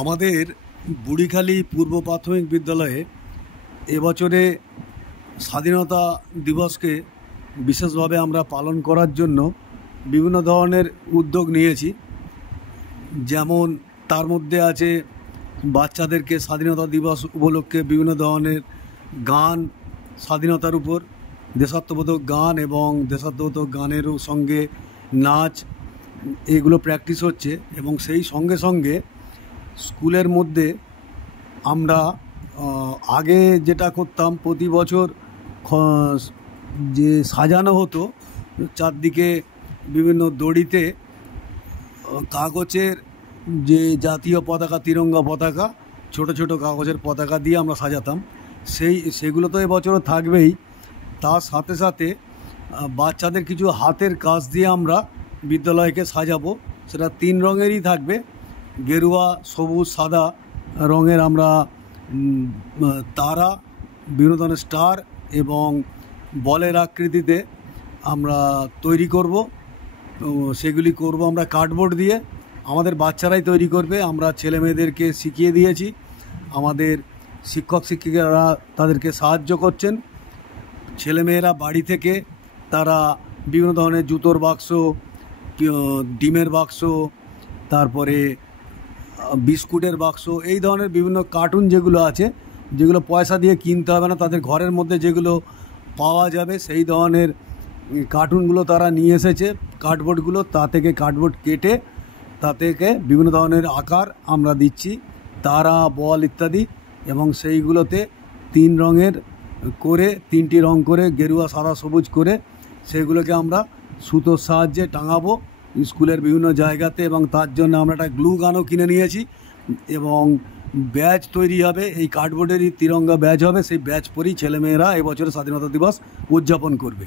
আমাদের বুড়িখালি পূর্ব প্রাথমিক বিদ্যালয়ে এবছরে স্বাধীনতা দিবসকে বিশেষভাবে আমরা পালন করার জন্য বিভিন্ন ধরনের উদ্যোগ নিয়েছি। যেমন তার মধ্যে আছে বাচ্চাদেরকে স্বাধীনতা দিবস উপলক্ষে বিভিন্ন ধরনের গান, স্বাধীনতার উপর দেশাত্মবোধক গান এবং দেশাত্মবোধক গানেরও সঙ্গে নাচ, এগুলো প্র্যাকটিস হচ্ছে। এবং সেই সঙ্গে সঙ্গে স্কুলের মধ্যে আমরা আগে যেটা করতাম, প্রতি বছর যে সাজানো হতো চারদিকে বিভিন্ন দড়িতে কাগজের যে জাতীয় পতাকা, তিরঙ্গা পতাকা, ছোট ছোট কাগজের পতাকা দিয়ে আমরা সাজাতাম, সেগুলো তো এবছরও থাকবেই। তার সাথে সাথে বাচ্চাদের কিছু হাতের কাজ দিয়ে আমরা বিদ্যালয়কে সাজাবো। সেটা 3 রঙেরই থাকবে, গেরুয়া, সবুজ, সাদা রঙের। আমরা তারা, বিভিন্ন ধরনের স্টার এবং বলের আকৃতিতে আমরা তৈরি করব। সেগুলি করব আমরা কার্ডবোর্ড দিয়ে, আমাদের বাচ্চারাই তৈরি করবে। আমরা ছেলে মেয়েদেরকে শিখিয়ে দিয়েছি, আমাদের শিক্ষক শিক্ষিকারা তাদেরকে সাহায্য করছেন। ছেলেমেয়েরা বাড়ি থেকে তারা বিভিন্ন ধরনের জুতোর বাক্স, ডিমের বাক্স, তারপরে বিস্কুটের বাক্স, এই ধরনের বিভিন্ন কার্টুন যেগুলো আছে, যেগুলো পয়সা দিয়ে কিনতে হবে না, তাদের ঘরের মধ্যে যেগুলো পাওয়া যাবে সেই ধরনের কার্টুনগুলো তারা নিয়ে এসেছে। কার্ডবোর্ডগুলো, তা থেকে কার্ডবোর্ড কেটে তা থেকে বিভিন্ন ধরনের আকার আমরা দিচ্ছি, তারা, বল ইত্যাদি। এবং সেইগুলোতে 3 রঙের করে, 3টি রং করে, গেরুয়া, সাদা, সবুজ করে সেগুলোকে আমরা সুতোর সাহায্যে টাঙাবো স্কুলের বিভিন্ন জায়গাতে। এবং তার জন্য আমরা একটা গ্লু গানও কিনে নিয়েছি। এবং ব্যাজ তৈরি হবে, এই কার্ডবোর্ডেরই তিরঙ্গা ব্যাজ হবে। সেই ব্যাজ পরেই ছেলেমেয়েরা এবছরের স্বাধীনতা দিবস উদযাপন করবে।